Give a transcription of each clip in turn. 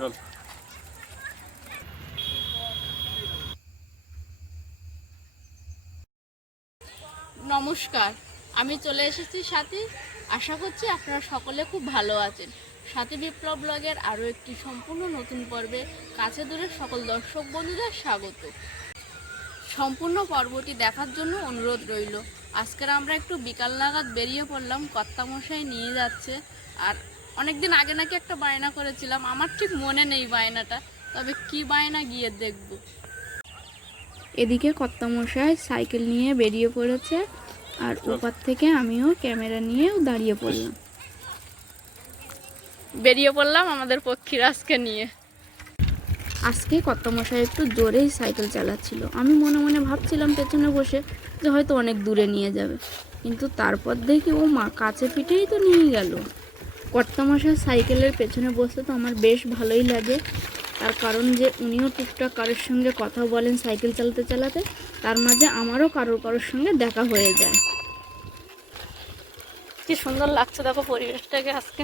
চল। নমস্কার, আমি চলে এসেছি সাথে। আশা করছি আপনারা সকলে খুব ভালো আছেন। সাথে বিপ্লব ব্লগের আরও একটি সম্পূর্ণ নতুন পর্বে কাছে দূরে সকল দর্শক বন্ধুদের স্বাগত। সম্পূর্ণ পর্বটি দেখার জন্য অনুরোধ রইল। আজকের আমরা একটু বিকাল নাগাদ বেরিয়ে পড়লাম, কর্তামশাই নিয়ে যাচ্ছে। আর অনেকদিন আগে নাকি একটা বায়না করেছিলাম আমার ঠিক মনে নেই বায়নাটা তবে কি বায়না গিয়ে দেখব। এদিকে কর্তামশাই সাইকেল নিয়ে বেরিয়ে পড়েছে আর ওপার থেকে আমিও ক্যামেরা নিয়েও দাঁড়িয়ে পড়লাম। বেরিয়ে পড়লাম আমাদের পক্ষীর আজকে নিয়ে। আজকে কর্তামশাই একটু জোরেই সাইকেল চালাচ্ছিল। আমি মনে মনে ভাবছিলাম পেছনে বসে যে হয়তো অনেক দূরে নিয়ে যাবে কিন্তু তারপর দেখি ও মা কাছে পিঠেই তো নিয়ে গেল। কর্তামশাই সাইকেলের পেছনে বসতে তো আমার বেশ ভালোই লাগে। তার কারণ যে উনিও টুকটাক কারোর সঙ্গে কথা বলেন সাইকেল চালাতে চালাতে তার মাঝে আমারও কারোর কারোর সঙ্গে দেখা হয়ে যায়। কি সুন্দর লাগছে দেখো পরিবেশটাকে আজকে।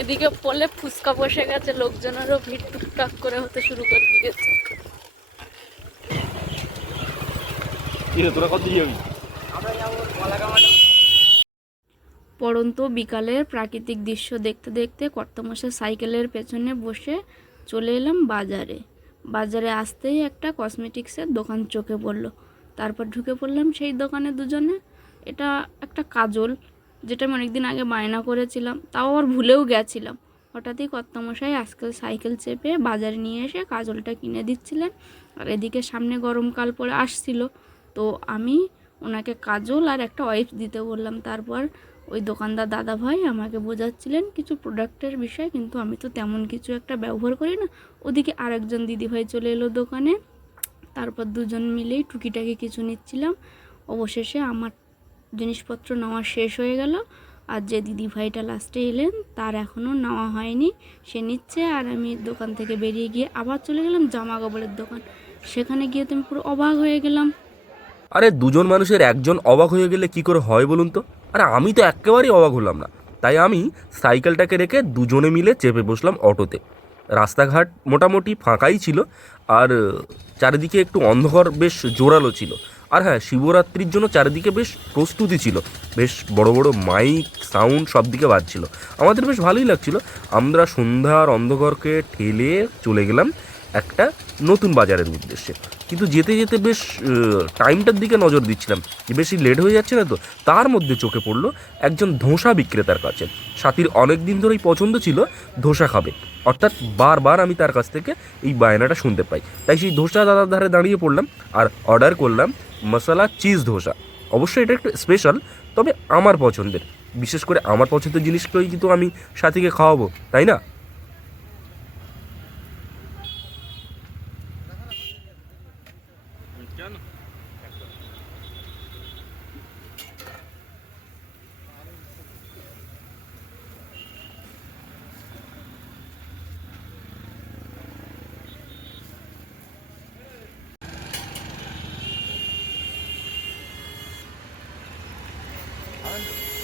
এদিকে পড়লে ফুচকা বসে গেছে লোকজনেরও ভিড় টুকটাক করে হতে শুরু করে দিয়েছে। তোরা কত যাবি? পরন্ত বিকালের প্রাকৃতিক দৃশ্য দেখতে দেখতে কর্তমশাই সাইকেলের পেছনে বসে চলে এলাম বাজারে। বাজারে আসতেই একটা কসমেটিক্সের দোকান চোখে পড়ল। তারপর ঢুকে পড়লাম সেই দোকানে দুজনে। এটা একটা কাজল, যেটা আমি অনেকদিন আগে বায়না করেছিলাম, তাও আবার ভুলেও গেছিলাম। হঠাৎই কর্তামশাই আজকাল সাইকেল চেপে বাজারে নিয়ে এসে কাজলটা কিনে দিচ্ছিলেন। আর এদিকে সামনে গরমকাল পরে আসছিল। তো আমি ওনাকে কাজল আর একটা ওয়াইফ দিতে বললাম। তারপর ওই দোকানদার দাদা ভাই আমাকে বোঝাচ্ছিলেন কিছু প্রোডাক্টের বিষয়, কিন্তু আমি তো তেমন কিছু একটা ব্যবহার করি না। ওদিকে আরেকজন দিদিভাই চলে এলো দোকানে। তারপর দুজন মিলেই টুকিটাকি কিছু নিচ্ছিলাম। অবশেষে আমার জিনিসপত্র নেওয়া শেষ হয়ে গেল। আর যে দিদিভাইটা লাস্টে এলেন, তার এখনও নেওয়া হয়নি। সে নিচ্ছে আর আমি দোকান থেকে বেরিয়ে গিয়ে আবার চলে গেলাম জামা কাপড়ের দোকান। সেখানে গিয়ে তো আমি পুরো অবাক হয়ে গেলাম। আরে দুজন মানুষের একজন অবাক হয়ে গেলে কি করে হয় বলুন তো? আরে আমি তো একেবারেই অবাক হলাম না। তাই আমি সাইকেলটাকে রেখে দুজনে মিলে চেপে বসলাম অটোতে। রাস্তাঘাট মোটামুটি ফাঁকাই ছিল আর চারিদিকে একটু অন্ধকার বেশ জোরালো ছিল। আর হ্যাঁ শিবরাত্রির জন্য চারিদিকে বেশ প্রস্তুতি ছিল। বেশ বড় বড় মাইক, সাউন্ড সব দিকে বাজছিল। আমাদের বেশ ভালোই লাগছিল। আমরা সন্ধ্যার অন্ধকারকে ঠেলে চলে গেলাম একটা নতুন বাজারের উদ্দেশ্যে। কিন্তু যেতে যেতে বেশ টাইমটার দিকে নজর দিচ্ছিলাম। যে বেশি লেট হয়ে যাচ্ছে না তো, তার মধ্যে চোখে পড়ল একজন ধোসা বিক্রেতার কাছে। সাথীর অনেক দিন ধরেই পছন্দ ছিল, ধোসা খাবে। অর্থাৎ বারবার আমি তার কাছ থেকে এই বায়নাটা শুনতে পাই। তাই সেই ধোসা দাদার ধারে দাঁড়িয়ে পড়লাম আর অর্ডার করলাম মশলা চিজ ধোসা। অবশ্যই এটা একটু স্পেশাল তবে আমার পছন্দের। বিশেষ করে আমার পছন্দের জিনিসগুলোই কিন্তু আমি সাথীকে খাওয়াবো, তাই না? hundred.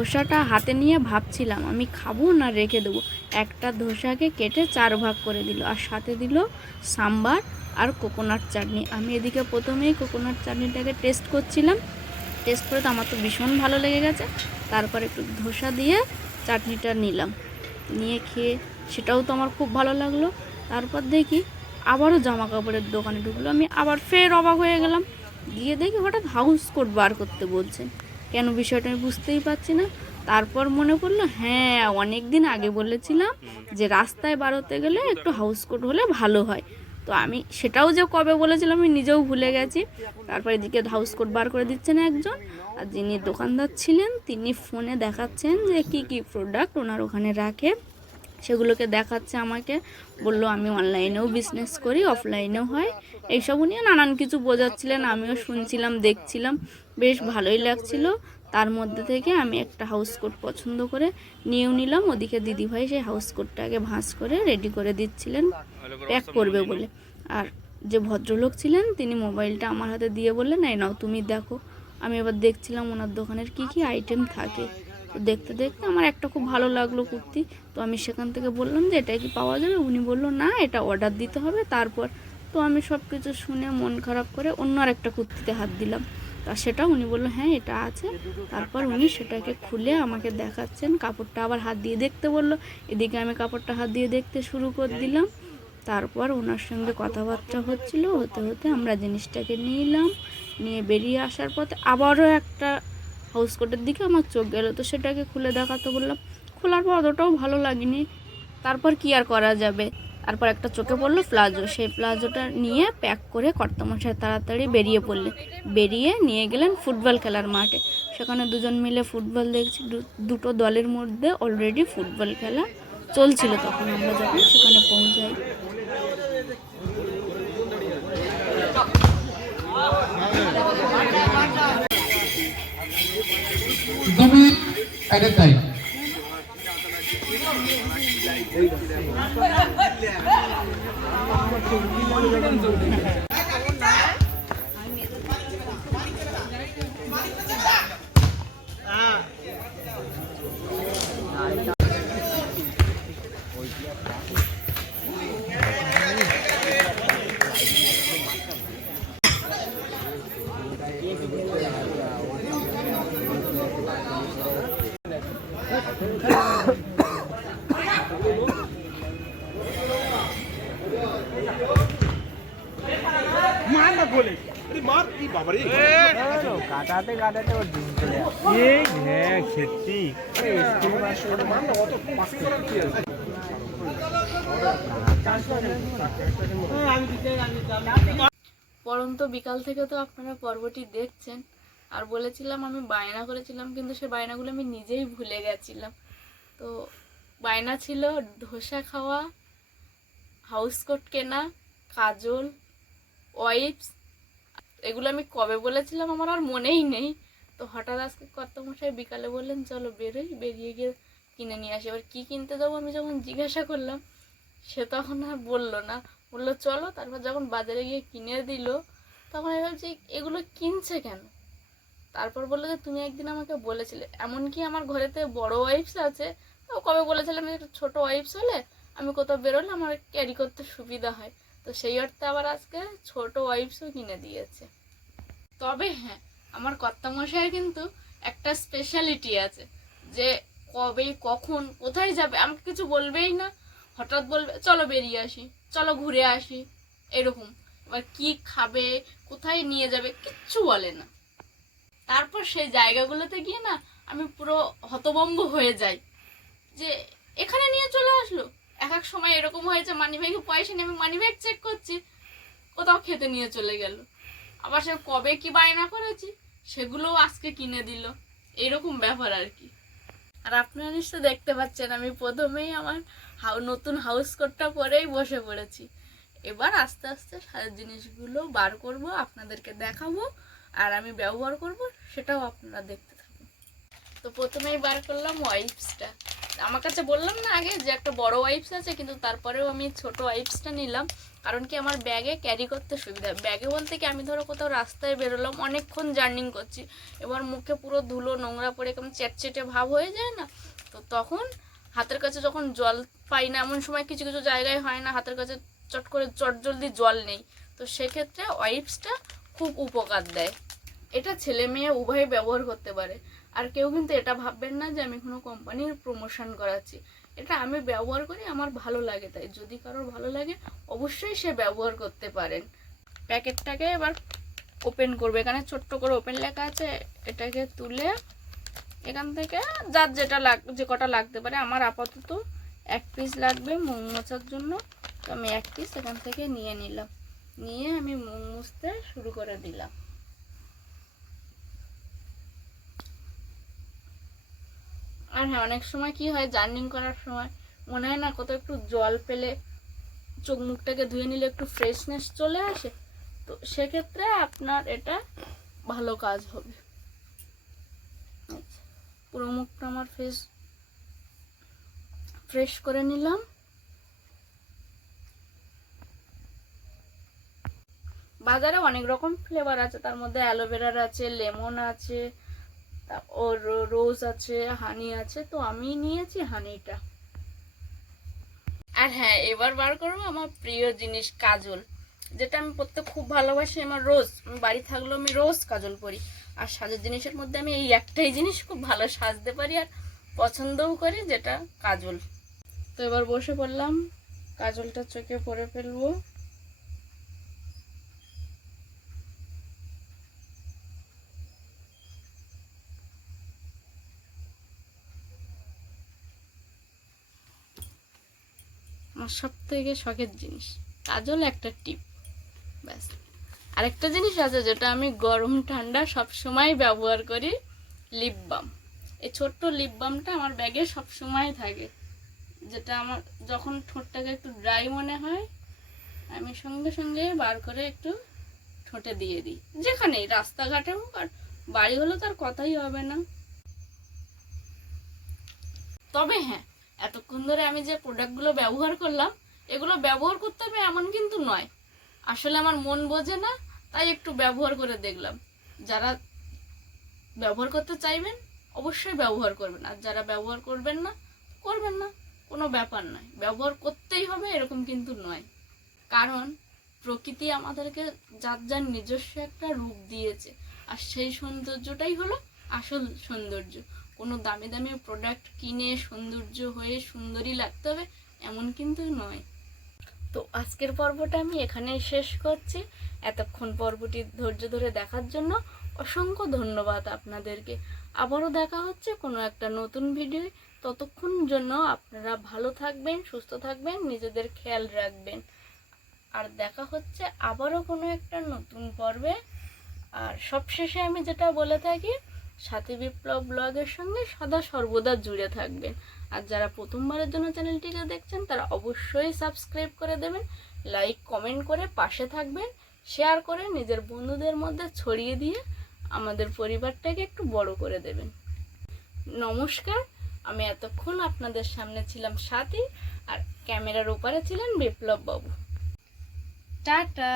ধোসাটা হাতে নিয়ে ভাবছিলাম, আমি খাব না রেখে দেবো। একটা ধোসাকে কেটে চার ভাগ করে দিল, আর সাথে দিল সাম্বার আর কোকোনাট চাটনি। আমি এদিকে প্রথমেই কোকোনাট চাটনিটাকে টেস্ট করছিলাম। টেস্ট করে তো আমার তো ভীষণ ভালো লেগে গেছে। তারপর একটু ধোসা দিয়ে চাটনিটা নিলাম। নিয়ে খেয়ে সেটাও তো আমার খুব ভালো লাগল। তারপর দেখি আবারও জামা কাপড়ের দোকানে ঢুকলো। আমি আবার ফের অবাক হয়ে গেলাম। গিয়ে দেখি হঠাৎ হাউস কোট বার করতে বলছে। কেন বিষয়টা আমি বুঝতেই পারছি না। তারপর মনে পড়ল হ্যাঁ অনেক দিন আগে বলেছিলাম যে রাস্তায় বাড়োতে গেলে একটু হাউস কোট হলে ভালো হয়। তো আমি সেটাও যে কবে বলেছিলাম আমি নিজেও ভুলে গেছি। তারপর এদিকে হাউস কোট বার করে দিচ্ছেন একজন। আর যিনি দোকানদার ছিলেন, তিনি ফোনে দেখাচ্ছেন যে কি কি প্রোডাক্ট ওনার ওখানে রাখে। সেগুলোকে দেখাচ্ছে আমাকে। বলল, আমি অনলাইনেও বিজনেস করি অফলাইনেও হয়। এইসব নিয়ে নানান কিছু বোঝাচ্ছিলেন, আমিও শুনছিলাম, দেখছিলাম। বেশ ভালোই লাগছিল। তার মধ্যে থেকে আমি একটা হাউস কোট পছন্দ করে নিয়েও নিলাম। ওদিকে দিদিভাই সেই হাউস কোটটাকে ভাঁজ করে রেডি করে দিচ্ছিলেন প্যাক করবে বলে। আর যে ভদ্রলোক ছিলেন, তিনি মোবাইলটা আমার হাতে দিয়ে বললেন, এই নাও, তুমি দেখো। আমি এবার দেখছিলাম ওনার দোকানের কি কি আইটেম থাকে। তো দেখতে দেখতে আমার একটা খুব ভালো লাগল কুর্তি। তো আমি সেখান থেকে বললাম যে এটা কি পাওয়া যাবে? উনি বলল, না, এটা অর্ডার দিতে হবে। তারপর তো আমি সব কিছু শুনে মন খারাপ করে অন্য আর একটা কুর্তিতে হাত দিলাম। তা সেটা উনি বলল হ্যাঁ এটা আছে। তারপর উনি সেটাকে খুলে আমাকে দেখাচ্ছেন। কাপড়টা আবার হাত দিয়ে দেখতে বলল। এদিকে আমি কাপড়টা হাত দিয়ে দেখতে শুরু করে দিলাম। তারপর ওনার সঙ্গে কথাবার্তা হচ্ছিল। হতে হতে আমরা জিনিসটাকে নিলাম। নিয়ে বেরিয়ে আসার পথে আবারও একটা হাউস কোটের দিকে আমার চোখ গেল। তো সেটাকে খুলে দেখাতে বললাম। খোলার পর অতটাও ভালো লাগেনি। তারপর কি আর করা যাবে? তারপর একটা চোখে পড়ল প্লাজো। সেই প্লাজোটা নিয়ে প্যাক করে কর্তামশাই তাড়াতাড়ি বেরিয়ে পড়লেন। বেরিয়ে নিয়ে গেলেন ফুটবল খেলার মাঠে। সেখানে দুজন মিলে ফুটবল দেখছি। দুটো দলের মধ্যে অলরেডি ফুটবল খেলা চলছিল তখন আমরা যখন সেখানে পৌঁছাই। Minutes at a time. মার না বলে আরে মার কি বাবা রে কাটাতে কাটাতে ওর ডিম চলে এই হ্যাঁ সত্যি। পরন্ত বিকাল থেকে তো আপনারা পর্বটি দেখছেন। আর বলেছিলাম আমি বায়না করেছিলাম কিন্তু সে বায়নাগুলো আমি নিজেই ভুলে গেছিলাম। তো বায়না ছিল ধোসা খাওয়া হাউস কোট কেনা কাজল ওয়াইপস এগুলো আমি কবে বলেছিলাম আমার আর মনেই নেই। তো হঠাৎ আজকে কর্তামশাই বিকালে বললেন, চলো বেরোই, বেরিয়ে গিয়ে কিনে নিয়ে আসি। এবার কী কিনতে যাব আমি যখন জিজ্ঞাসা করলাম, সে তখন আর বলল না। বলল, চলো। তারপর যখন বাজারে গিয়ে কিনে দিল, তখন আমি ভাবছি, এগুলো কিনছে কেন? তারপর বলল যে, তুমি একদিন আমাকে বলেছিলে। এমনকি আমার ঘরেতে বড় ওয়াইফস আছে। তো কবে বলেছিলাম একটু ছোটো ওয়াইফস হলে আমি কোথাও বেরোলে আমার ক্যারি করতে সুবিধা হয়। তো সেই অর্থে আবার আজকে ছোট ওয়াইফসও কিনে দিয়েছে। তবে হ্যাঁ আমার কর্তামশাইয়ের কিন্তু একটা স্পেশালিটি আছে যে কবে, কখন, কোথায় যাবে, আমাকে কিছু বলবেই না। হঠাৎ বলবে, চলো বেরিয়ে আসি, চলো ঘুরে আসি। এরকম। এবার কি খাবে, কোথায় নিয়ে যাবে, কিচ্ছু বলে না। তারপর সেই জায়গাগুলোতে গিয়ে না, আমি পুরো হতভম্ব হয়ে যাই যে, এখানে নিয়ে চলে আসলো? এক এক সময় এরকম হয়েছে মানি ব্যাগে পয়সা আমি মানি ব্যাগ চেক করছি, কোথাও খেতে নিয়ে চলে গেল। আবার সে কবে কি বায়না করেছি, সেগুলোও আজকে কিনে দিল। এরকম ব্যাপার আর কি। আর আপনারা নিশ্চয় দেখতে পাচ্ছেন, আমি প্রথমেই আমার নতুন হাউস কোটটা পরেই বসে পড়েছি। এবার আস্তে আস্তে সারা জিনিসগুলো বার করব, আপনাদেরকে দেখাবো, আর আমি ব্যবহার করব, সেটাও আপনারা দেখতে থাকুন। তো প্রথমেই বার করলাম ওয়াইপসটা আমার কাছে বললাম না আগে যে একটা বড় ওয়াইপস আছে, কিন্তু তারপরেও আমি ছোট ওয়াইপসটা নিলাম। কারণ কি আমার ব্যাগে ক্যারি করতে সুবিধা ব্যাগে বলতে কি আমি ধরো কোথাও রাস্তায় বেরোলাম, অনেকক্ষণ জার্নিং করছি। এবার মুখে পুরো ধুলো, নোংরা পড়ে কেমন চ্যাটচেটে ভাব হয়ে যায় না? তো তখন হাতের কাছে যখন জল পাই না, এমন সময় কিছু কিছু জায়গায় হয় না, হাতের কাছে চট করে চট জলদি জল নেই। তো সেক্ষেত্রে ওয়াইপসটা খুব উপকার দেয়। এটা ছেলে মেয়ে উভয় ব্যবহার করতে পারে। আর কেউ কিন্তু এটা ভাববেন না যে আমি কোনো কোম্পানির প্রমোশন করাচ্ছি। এটা আমি ব্যবহার করি, আমার ভালো লাগে তাই। যদি কারোর ভালো লাগে, অবশ্যই সে ব্যবহার করতে পারেন। প্যাকেটটাকে এবার ওপেন করবে। এখানে ছোট্ট করে ওপেন লেখা আছে, এটাকে তুলে এখান থেকে যার যেটা লাগ, যে কটা লাগতে পারে, আমার আপাতত এক পিস লাগবে মুখ মোছার জন্য। তো আমি এক পিস এখান থেকে নিয়ে নিলাম। নিয়ে আমি মুখ মুছতে শুরু করে দিলাম। আর হ্যাঁ অনেক সময় কি হয় জার্নিং করার সময় মনে হয় না কত একটু জল পেলে চোখ মুখটাকে ধুয়ে নিলে একটু ফ্রেশনেস চলে আসে? তো সেক্ষেত্রে আপনার এটা ভালো কাজ হবে। আচ্ছা, পুরো মুখটা আমার ফেস ফ্রেশ করে নিলাম। বাজারে অনেক রকম ফ্লেভার আছে তার মধ্যে অ্যালোভেরার আছে লেমন আছে ওর রোজ আছে হানি আছে তো আমি নিয়েছি হানিটা। আর হ্যাঁ এবার বার করব আমার প্রিয় জিনিস কাজল যেটা আমি পরতে খুব ভালোবাসি আমার রোজ আমি বাড়ি থাকলেও আমি রোজ কাজল পরি আর সাজের জিনিসের মধ্যে আমি এই একটাই জিনিস খুব ভালো সাজতে পারি আর পছন্দও করি যেটা কাজল। তো এবার বসে পড়লাম কাজলটা চোখে পরে ফেলব। আমার সব থেকে শখের জিনিস। কাজল একটা টিপ, ব্যাস। আরেকটা জিনিস আছে যেটা আমি গরম ঠান্ডা সব সময় ব্যবহার করি লিপ বাম এই ছোট্ট লিপ বামটা আমার ব্যাগে সব সময় থাকে। যেটা আমার যখন ঠোঁটটাকে একটু ড্রাই মনে হয়, আমি সঙ্গে সঙ্গে বার করে একটু ঠোঁটে দিয়ে দিই। যেখানেই, রাস্তাঘাটে হোক আর বাড়ি হলে তার কথাই হবে না। তবে হ্যাঁ এতক্ষণ ধরে আমি যে প্রোডাক্টগুলো ব্যবহার করলাম, এগুলো ব্যবহার করতে হবে এমন কিন্তু নয়। আসলে আমার মন বোঝে না, তাই একটু ব্যবহার করে দেখলাম। যারা ব্যবহার করতে চাইবেন, অবশ্যই ব্যবহার করবেন। আর যারা ব্যবহার করবেন না করবেন না। কোনো ব্যাপার নয়। ব্যবহার করতেই হবে, এরকম কিন্তু নয়। কারণ প্রকৃতি আমাদেরকে যার যার নিজস্ব একটা রূপ দিয়েছে। আর সেই সৌন্দর্যটাই হলো আসল সৌন্দর্য। কোনো দামি দামি প্রোডাক্ট কিনে সৌন্দর্য হয়ে সুন্দরী লাগতে হবে, এমন কিন্তু নয়। তো আজকের পর্বটা আমি এখানেই শেষ করছি। এতক্ষণ পর্বটি ধৈর্য ধরে দেখার জন্য অসংখ্য ধন্যবাদ আপনাদেরকে। আবারও দেখা হচ্ছে কোনো একটা নতুন ভিডিও ততক্ষণ জন্য আপনারা ভালো থাকবেন, সুস্থ থাকবেন, নিজেদের খেয়াল রাখবেন। আর দেখা হচ্ছে আবারও কোনো একটা নতুন পর্বে। আর সবশেষে আমি যেটা বলে থাকি সাথী বিপ্লব ব্লগের সঙ্গে সদা সর্বদা জুড়ে থাকবেন। আর যারা প্রথমবারের জন্য চ্যানেলটিকে দেখছেন, তারা অবশ্যই সাবস্ক্রাইব করে দেবেন, লাইক, কমেন্ট করে পাশে থাকবেন, শেয়ার করে নিজের বন্ধুদের মধ্যে ছড়িয়ে দিয়ে আমাদের পরিবারটাকে একটু বড় করে দেবেন। নমস্কার, আমি এতক্ষণ আপনাদের সামনে ছিলাম সাথী, আর ক্যামেরার ওপারে ছিলেন বিপ্লব বাবু টাটা!